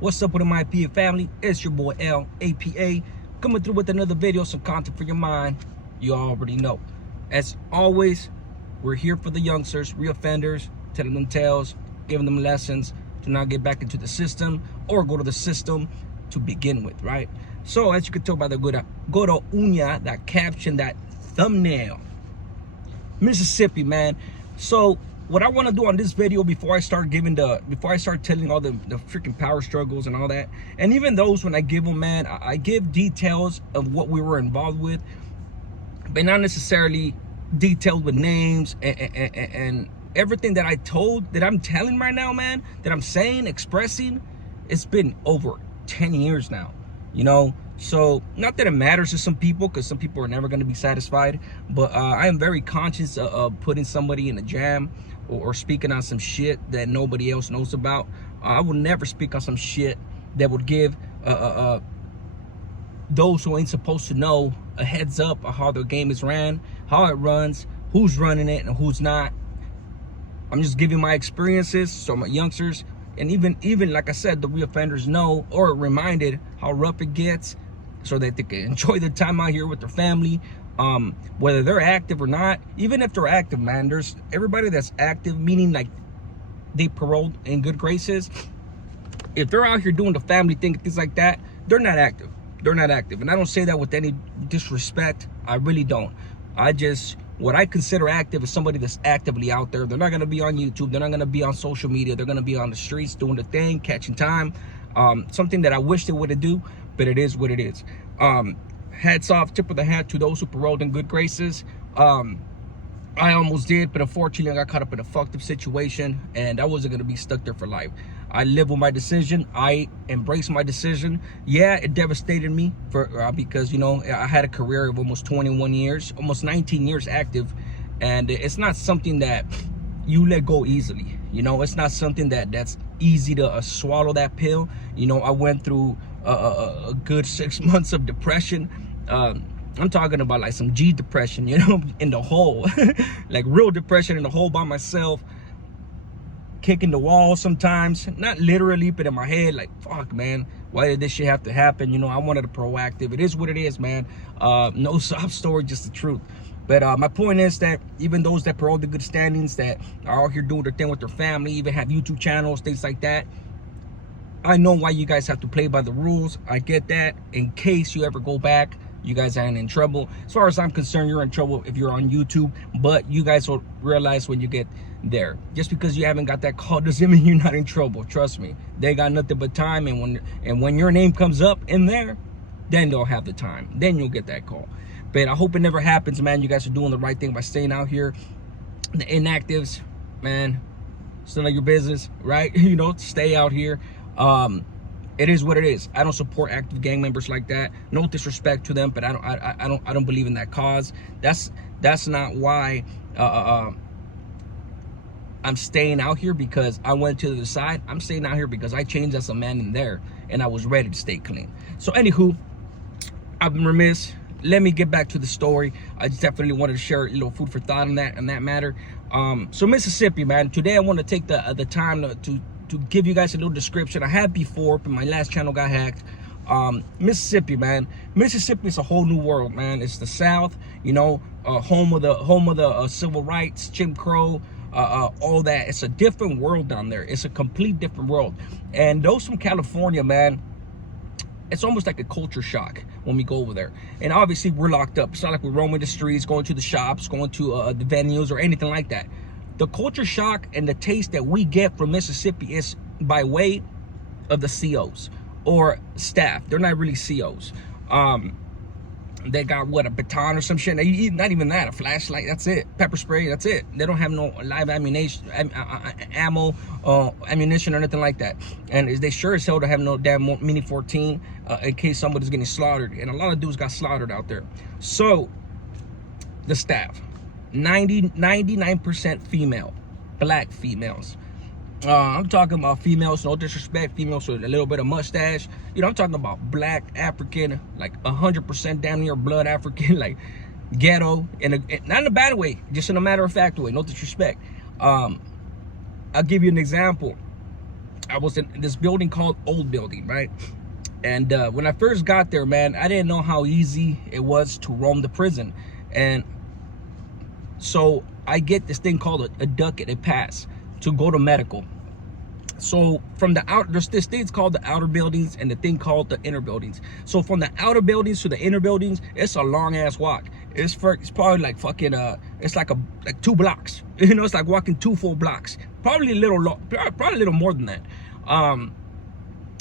What's up with my APA family? It's your boy L, APA, coming through with another video, some content for your mind. You already know. As always, we're here for the youngsters, reoffenders, telling them tales, giving them lessons to not get back into the system or go to the system to begin with, right? So as you can tell by the Goro Uña, that caption, that thumbnail, Mississippi, man. So what I want to do on this video before I start telling all the freaking power struggles and all that, and even those when I give them, man, I give details of what we were involved with, but not necessarily detailed with names and everything that I'm telling right now, man, that I'm saying, expressing. It's been over 10 years now, you know. So not that it matters to some people, because some people are never going to be satisfied, but I am very conscious of putting somebody in a jam or speaking on some shit that nobody else knows about. I will never speak on some shit that would give those who ain't supposed to know a heads up of how the game is ran, how it runs, who's running it and who's not. I'm just giving my experiences so my youngsters and even like I said, the reoffenders know or are reminded how rough it gets, so that they can enjoy their time out here with their family, whether they're active or not. Even if they're active, man, there's everybody that's active, meaning like they paroled in good graces. If they're out here doing the family thing, things like that, they're not active. They're not active. And I don't say that with any disrespect. I really don't. What I consider active is somebody that's actively out there. They're not going to be on YouTube. They're not going to be on social media. They're going to be on the streets doing the thing, catching time. Something that I wish they would do, but it is what it is. Hats off, tip of the hat to those who paroled in good graces. I almost did, but unfortunately I got caught up in a fucked up situation, and I wasn't going to be stuck there for life. I live with my decision. I embrace my decision. Yeah, it devastated me because, you know, I had a career of almost 21 years, almost 19 years active, and it's not something that you let go easily. You know, it's not something that's easy to swallow that pill. You know, I went through a good 6 months of depression. I'm talking about like some G depression, you know, in the hole, like real depression in the hole by myself, kicking the wall sometimes, not literally, but in my head, like, fuck, man, why did this shit have to happen? You know, I wanted a proactive. It is what it is, man. No sob story, just the truth. But my point is that even those that parole the good standings, that are out here doing their thing with their family, even have YouTube channels, things like that, I know why you guys have to play by the rules. I get that. In case you ever go back, you guys aren't in trouble. As far as I'm concerned, you're in trouble if you're on YouTube, but you guys will realize when you get there. Just because you haven't got that call doesn't mean you're not in trouble. Trust me, they got nothing but time, and when your name comes up in there, then they'll have the time. Then you'll get that call. But I hope it never happens, man. You guys are doing the right thing by staying out here. The inactives, man, still not your business, right? You know, stay out here. It is what it is. I don't support active gang members like that. No disrespect to them, but I don't believe in that cause. That's not why I'm staying out here, because I went to the side. I'm staying out here because I changed as a man in there, and I was ready to stay clean. So anywho, I've been remiss. Let me get back to the story. I just definitely wanted to share a little food for thought on that matter. So Mississippi, man. Today I want to take the time to give you guys a little description. I had before, but my last channel got hacked. Mississippi, man. Mississippi is a whole new world, man. It's the South, you know, home of the civil rights, Jim Crow, all that. It's a different world down there. It's a complete different world. And those from California, man, it's almost like a culture shock when we go over there. And obviously we're locked up. It's not like we're roaming the streets, going to the shops, going to the venues or anything like that. The culture shock and the taste that we get from Mississippi is by way of the COs or staff. They're not really COs. They got what, a baton or some shit? Not even that, a flashlight, that's it. Pepper spray, that's it. They don't have no live ammunition, ammunition or nothing like that. And they sure as hell don't have no damn Mini 14 in case somebody's getting slaughtered. And a lot of dudes got slaughtered out there. So the staff, 99% female, black females. I'm talking about females, no disrespect, females with a little bit of mustache. You know, I'm talking about black African, like 100% damn near blood African, like ghetto, not in a bad way, just in a matter of fact way, no disrespect. I'll give you an example. I was in this building called Old Building, right? And when I first got there, man, I didn't know how easy it was to roam the prison. And so I get this thing called a ducat, a pass, to go to medical. So from the out, there's this thing called the outer buildings and the thing called the inner buildings. So from the outer buildings to the inner buildings, it's a long ass walk. It's probably like fucking it's like 2 blocks. You know, it's like walking 2 full blocks. Probably a little more than that.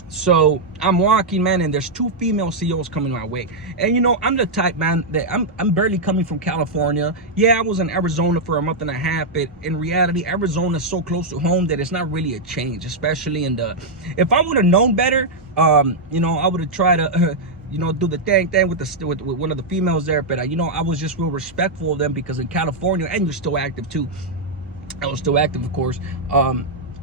So I'm walking, man, and there's 2 female CEOs coming my way. And you know, I'm the type, man, that I'm barely coming from California. Yeah, I was in Arizona for a month and a half, but in reality, Arizona is so close to home that it's not really a change, especially in the, if I would have known better, you know, I would have tried to, you know, do the thing with one of the females there, but you know, I was just real respectful of them because in California, and you're still active too. I was still active, of course.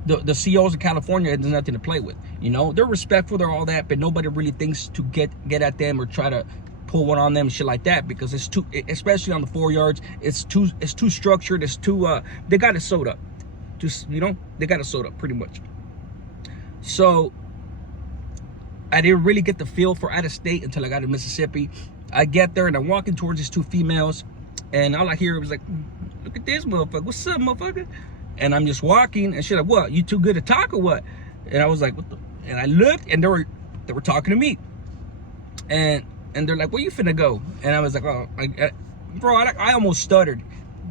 The CEOs of California, there's nothing to play with. You know, they're respectful, they're all that, but nobody really thinks to get at them or try to pull one on them, shit like that, because it's too, especially on the 4 yards, it's too structured, it's too, they got it sewed up. Just, you know, they got it sewed up pretty much. So I didn't really get the feel for out of state until I got to Mississippi. I get there and I'm walking towards these 2 females, and all I hear was like, look at this motherfucker, what's up, motherfucker? And I'm just walking, and she's like, what, you too good to talk or what? And I was like, what the? And I looked, and they were talking to me. And they're like, where you finna go? And I was like, oh, bro, I almost stuttered.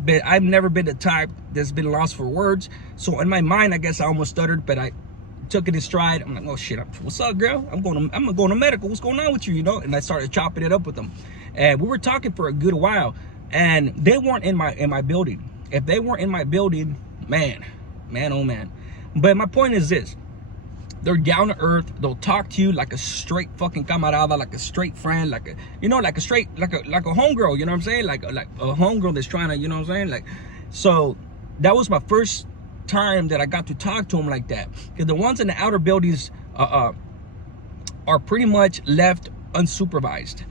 But I've never been the type that's been lost for words. So in my mind, I guess I almost stuttered, but I took it in stride. I'm like, oh shit, what's up, girl? I'm going to medical. What's going on with you, you know? And I started chopping it up with them. And we were talking for a good while. And they weren't in my building. If they weren't in my building, man, oh man. But my point is this: they're down to earth. They'll talk to you like a straight fucking camarada, like a straight friend, like a, you know, like a straight, like a homegirl. You know what I'm saying? Like a homegirl that's trying to, you know what I'm saying? Like, so that was my first time that I got to talk to them like that. Because the ones in the outer buildings are pretty much left unsupervised.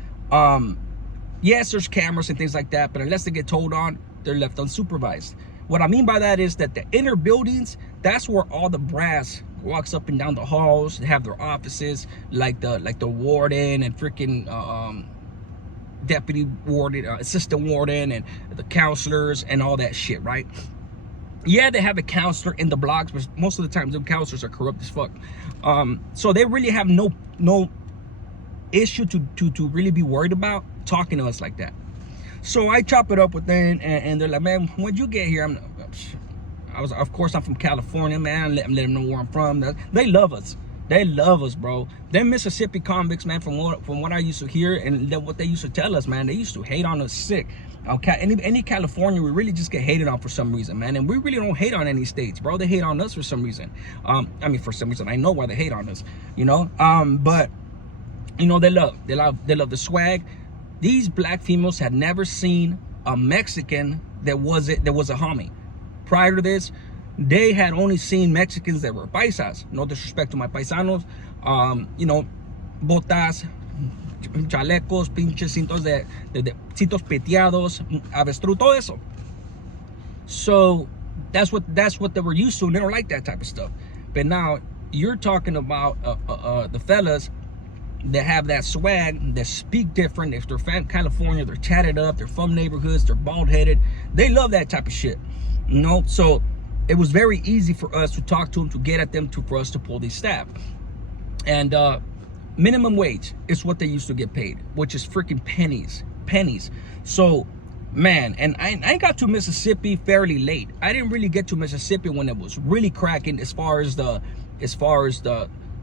Yes, there's cameras and things like that, but unless they get told on, they're left unsupervised. What I mean by that is that the inner buildings, that's where all the brass walks up and down the halls. They have their offices, like the warden and freaking deputy warden, assistant warden, and the counselors and all that shit, right? Yeah, they have a counselor in the blocks, but most of the time, the counselors are corrupt as fuck. So they really have no issue to really be worried about talking to us like that. So I chop it up with them, and they're like, man, when'd you get here? Of course, I'm from California, man. I'm letting them know where I'm from. They love us. They love us, bro. They're Mississippi convicts, man, from what I used to hear and what they used to tell us, man. They used to hate on us sick. Okay, any California, we really just get hated on for some reason, man. And we really don't hate on any states, bro. They hate on us for some reason. I mean, for some reason, I know why they hate on us, you know. But you know, they love the swag. These black females had never seen a Mexican that was a homie. Prior to this, they had only seen Mexicans that were paisas. No disrespect to my paisanos. You know, botas, chalecos, pinches cintos de cintos peteados, avestruz, todo eso. So that's what they were used to, and they don't like that type of stuff. But now you're talking about the fellas that have that swag, that speak different. If they're from California, they're tatted up, they're from neighborhoods, they're bald-headed. They love that type of shit, you know? So it was very easy for us to talk to them, to get at them, for us to pull these staff. And minimum wage is what they used to get paid, which is freaking pennies. So, man, and I got to Mississippi fairly late. I didn't really get to Mississippi when it was really cracking as far as the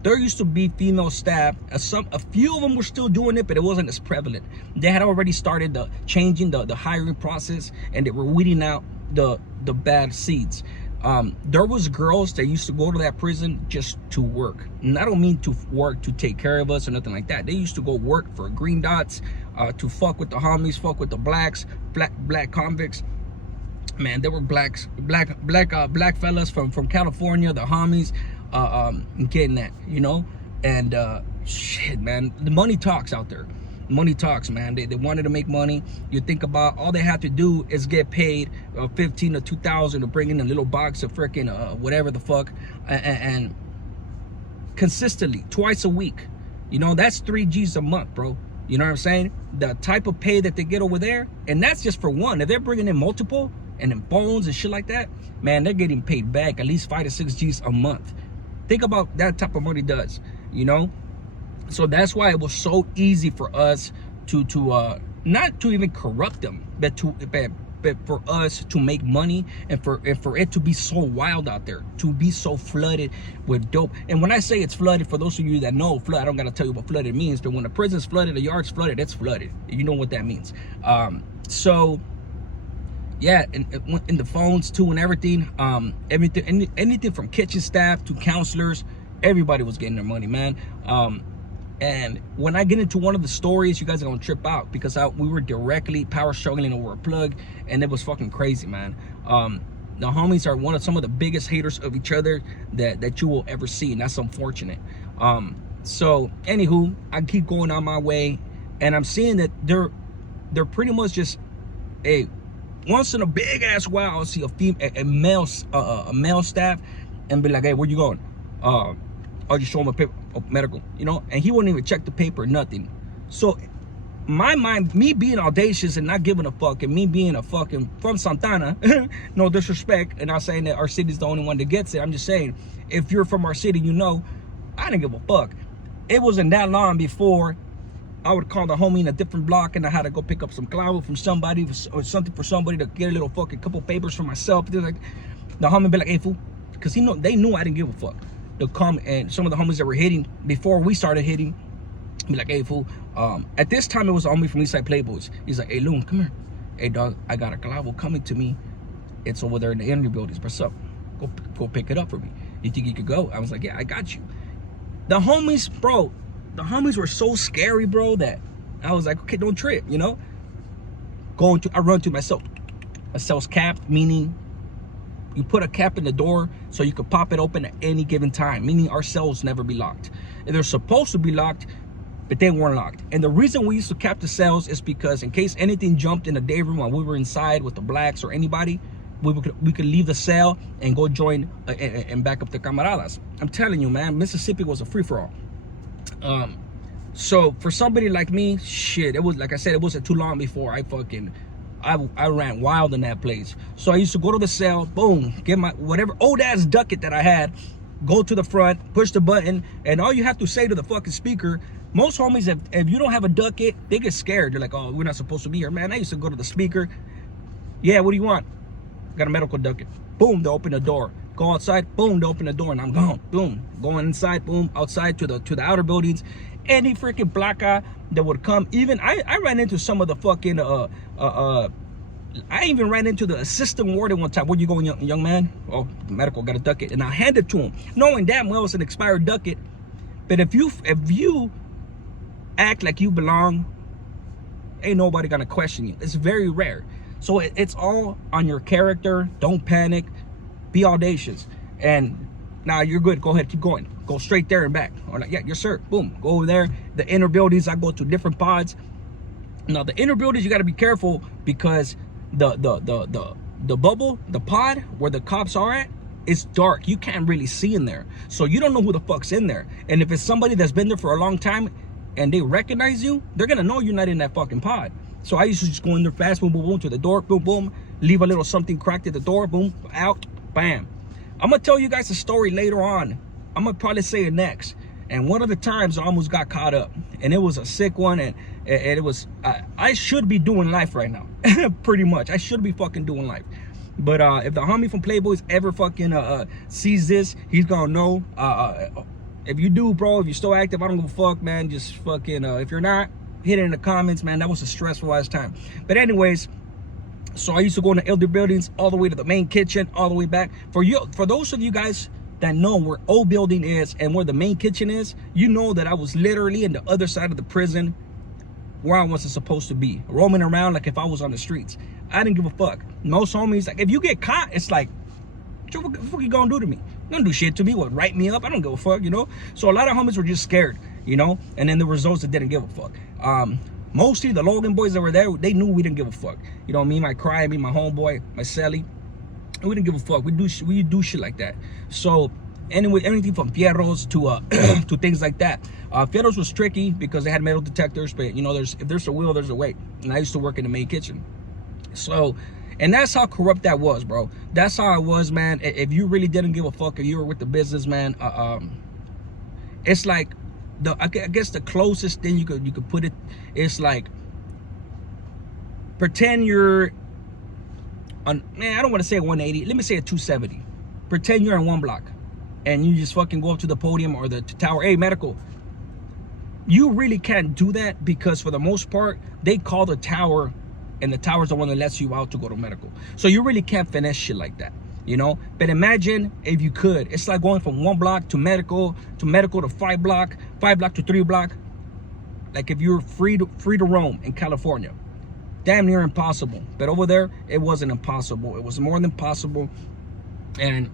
there used to be female staff. A few of them were still doing it, but it wasn't as prevalent. They had already started changing the hiring process, and they were weeding out the bad seeds. There was girls that used to go to that prison just to work. And I don't mean to work to take care of us or nothing like that. They used to go work for green dots, to fuck with the homies, fuck with the black convicts. Man, there were black fellas from California, the homies, getting that, you know. And shit, man, the money talks out there. Money talks, man. They wanted to make money. You think about, all they have to do is get paid $15 to $2,000 to bring in a little box of freaking whatever the fuck, and consistently, twice a week. You know, that's 3 G's a month, bro. You know what I'm saying? The type of pay that they get over there, and that's just for one. If they're bringing in multiple and then phones and shit like that, man, they're getting paid back at least 5 to 6 G's a month. Think about that type of money does, you know? So that's why it was so easy for us to not to even corrupt them, but for us to make money, and for it to be so wild out there, to be so flooded with dope. And when I say it's flooded, for those of you that know flood, I don't gotta tell you what flooded means, but when the prison's flooded, the yard's flooded, it's flooded. You know what that means. So yeah, in the phones too and everything, anything from kitchen staff to counselors, everybody was getting their money, man. And when I get into one of the stories, you guys are gonna trip out, because we were directly power struggling over a plug, and it was fucking crazy, man. The homies are some of the biggest haters of each other that you will ever see, and that's unfortunate. So anywho, I keep going on my way, and I'm seeing that they're pretty much just once in a big ass while I'll see a male staff and be like, hey, where you going? I'll just show him a paper, medical, you know, and he wouldn't even check the paper, nothing. So my mind, me being audacious and not giving a fuck, and me being a fucking from Santana, no disrespect, and not saying that our city's the only one that gets it. I'm just saying, if you're from our city, you know, I didn't give a fuck. It wasn't that long before I would call the homie in a different block, and I had to go pick up some clavo from somebody or something for somebody to get a little fucking couple papers for myself. They're like, the homie be like, hey fool, because they knew I didn't give a fuck. They'll come, and some of the homies that were hitting before we started hitting be like, hey fool, at this time it was a homie from Eastside Playboys. He's like, hey Loon, come here. Hey dog, I got a clavo coming to me. It's over there in the interview buildings. What's up? Go pick it up for me. You think you could go? I was like, yeah, I got you. The homies, bro, the homies were so scary, bro, that I was like, okay, don't trip, you know? I run to myself. A cell's capped, meaning you put a cap in the door so you could pop it open at any given time, meaning our cells never be locked. And they're supposed to be locked, but they weren't locked. And the reason we used to cap the cells is because in case anything jumped in the day room while we were inside with the blacks or anybody, we could leave the cell and go join and back up the camaradas. I'm telling you, man, Mississippi was a free-for-all. So for somebody like me, shit, it was, like I said, it wasn't too long before I ran wild in that place. So I used to go to the cell, boom, get my whatever old ass ducket that I had, go to the front, push the button, and all you have to say to the fucking speaker, most homies, if you don't have a ducket, they get scared. They're like, oh, we're not supposed to be here. Man, I used to go to the speaker. Yeah, what do you want? Got a medical ducket. Boom, they open the door. Go outside, boom, they open the door, and I'm gone. Boom, going inside, boom, outside to the outer buildings. Any freaking black guy that would come, even I ran into some of the fucking I even ran into the assistant warden one time. Where you going, young man? Oh, medical, got a ducket, and I handed it to him, knowing damn well it's an expired ducket. But if you act like you belong, ain't nobody gonna question you. It's very rare. So it's all on your character. Don't panic. Be audacious. And now you're good. Go ahead, keep going. Go straight there and back. Or like, yeah, yes sir. Boom. Go over there. The inner buildings, I go to different pods. Now the inner buildings, you got to be careful, because the bubble, the pod where the cops are at, it's dark. You can't really see in there, so you don't know who the fuck's in there. And if it's somebody that's been there for a long time and they recognize you, they're gonna know you're not in that fucking pod. So I used to just go in there fast, boom, boom, boom, to the door, boom, boom, leave a little something cracked at the door, boom, out, bam. I'm gonna tell you guys a story later on. I'm gonna probably say it next. And one of the times I almost got caught up, and it was a sick one, and it was, I should be doing life right now. Pretty much, I should be fucking doing life. But if the homie from Playboys ever fucking sees this, he's gonna know. If you do, bro, if you're still active, I don't give a fuck, man. Just fucking, if you're not, hit it in the comments, man. That was a stressful ass time. But anyways, so I used to go in the elder buildings all the way to the main kitchen, all the way back. For those of you guys that know where O building is and where the main kitchen is, you know that I was literally in the other side of the prison, where I wasn't supposed to be, roaming around like if I was on the streets. I didn't give a fuck. Most homies, like, if you get caught, it's like, what the fuck you gonna do to me? You don't do shit to me. What, write me up? I don't give a fuck, you know? So a lot of homies were just scared, you know? And then there were those that didn't give a fuck. Mostly the Logan boys that were there, they knew we didn't give a fuck. You know, me, my cry, me, my homeboy, my celly, we didn't give a fuck. We do shit like that. So anyway, anything from fierros to to things like that. Fierros was tricky because they had metal detectors, but you know, if there's a will, there's a way. And I used to work in the main kitchen, so. And that's how corrupt that was, bro. That's how it was, man. If you really didn't give a fuck, if you were with the business, man, it's like I guess the closest thing you could put it, it's like pretend you're on, man, I don't want to say 180. Let me say a 270. Pretend you're in one block, and you just fucking go up to the podium or the tower. Hey, medical. You really can't do that because for the most part, they call the tower. And the tower's the one that lets you out to go to medical. So you really can't finesse shit like that, you know? But imagine if you could. It's like going from 1 block to medical to 5 block to 3 block. Like if you're free to roam in California. Damn near impossible. But over there, it wasn't impossible. It was more than possible. And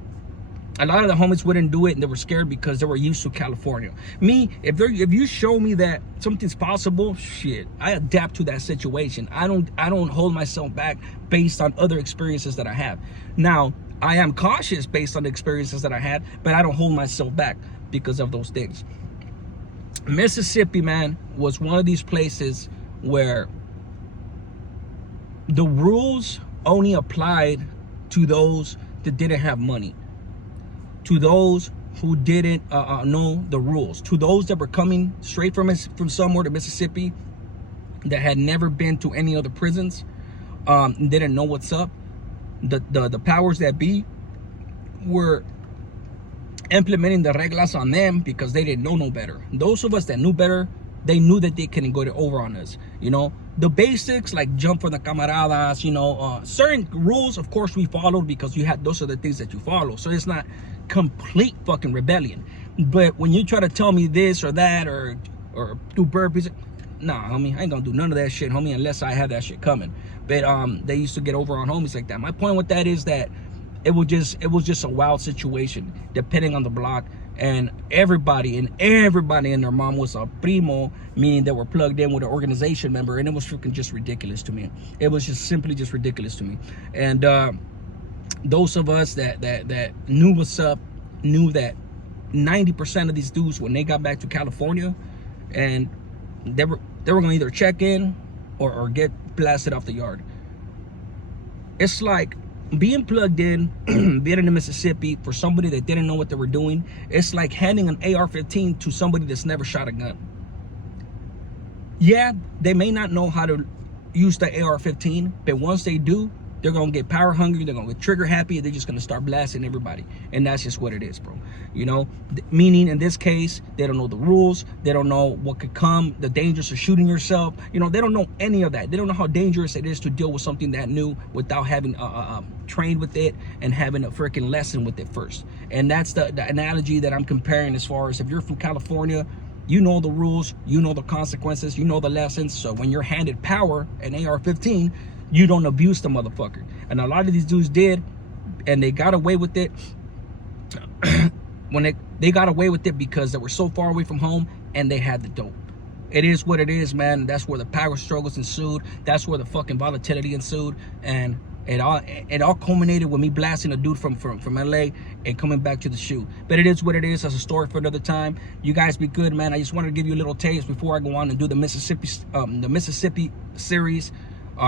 a lot of the homies wouldn't do it, and they were scared because they were used to California. Me, if you show me that something's possible, shit, I adapt to that situation. I don't hold myself back based on other experiences that I have. Now, I am cautious based on the experiences that I had, but I don't hold myself back because of those things. Mississippi, man, was one of these places where the rules only applied to those that didn't have money. To those who didn't know the rules, to those that were coming straight from somewhere to Mississippi, that had never been to any other prisons, didn't know what's up. The powers that be were implementing the reglas on them because they didn't know no better. Those of us that knew better, they knew that they couldn't go over on us. You know, the basics like jump for the camaradas, you know, certain rules, of course, we followed because those are the things that you follow. So it's not complete fucking rebellion. But when you try to tell me this or that or do burpees, nah, homie, I ain't gonna do none of that shit, homie, unless I have that shit coming. But they used to get over on homies like that. My point with that is that it was just a wild situation depending on the block. And everybody and their mom was a primo, meaning they were plugged in with an organization member, and it was freaking just ridiculous to me. It was just simply just ridiculous to me. And those of us that knew what's up knew that 90% of these dudes, when they got back to California, and they were gonna either check in or get blasted off the yard. It's like being plugged in, being in Mississippi for somebody that didn't know what they were doing. It's like handing an AR-15 to somebody that's never shot a gun. Yeah, they may not know how to use the AR-15, but once they do, they're gonna get power hungry, they're gonna get trigger happy, and they're just gonna start blasting everybody. And that's just what it is, bro. You know, meaning in this case, they don't know the rules, they don't know what could come, the dangers of shooting yourself. You know, they don't know any of that. They don't know how dangerous it is to deal with something that new without having trained with it and having a freaking lesson with it first. And that's the analogy that I'm comparing, as far as if you're from California, you know the rules, you know the consequences, you know the lessons. So when you're handed power, an AR-15, you don't abuse the motherfucker. And a lot of these dudes did, and they got away with it. When they got away with it because they were so far away from home and they had the dope. It is what it is, man. That's where the power struggles ensued. That's where the fucking volatility ensued. And it all culminated with me blasting a dude from LA and coming back to the shoe. But it is what it is. That's a story for another time. You guys be good, man. I just wanted to give you a little taste before I go on and do the Mississippi series.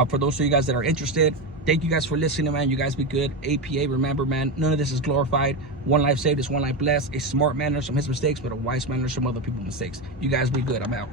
For those of you guys that are interested, thank you guys for listening, man. You guys be good. APA, remember, man, none of this is glorified. One life saved is one life blessed. A smart man learns from his mistakes, but a wise man learns from other people's mistakes. You guys be good. I'm out.